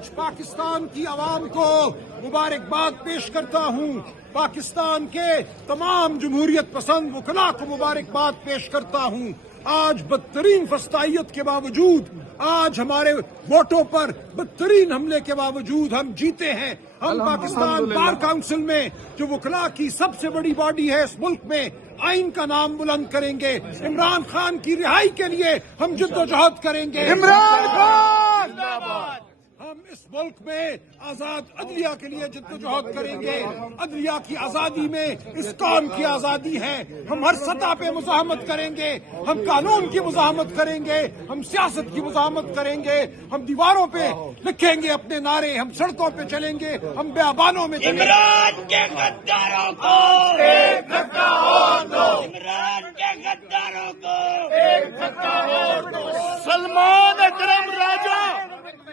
आज पाकिस्तान की आवाम को मुबारकबाद पेश करता हूँ। पाकिस्तान के तमाम जमहूरियत पसंद वकला को मुबारकबाद पेश करता हूँ। आज बदतरीन फस्तायत के बावजूद, आज हमारे वोटों पर बदतरीन हमले के बावजूद हम जीते हैं। हम पाकिस्तान बार काउंसिल में, जो वकला की सबसे बड़ी बॉडी है इस मुल्क में, आइन का नाम बुलंद करेंगे। इमरान खान की रिहाई के लिए हम जद्दोजहद करेंगे। इमरान खान हम इस मुल्क में आजाद अदलिया के लिए जद्दोजहद करेंगे। अदलिया की आजादी में इस कौम की आजादी है। हम हर सतह पे मुजाहमत करेंगे। हम कानून की मुजाहमत करेंगे, हम सियासत की मुजाहमत करेंगे। हम दीवारों पे लिखेंगे अपने नारे, हम सड़कों पे चलेंगे, हम बयाबानों में चलेंगे। इमरान के गद्दारों को एक धक्का और दो, इमरान के गद्दारों को एक धक्का और दो। सलमान अकरम राजा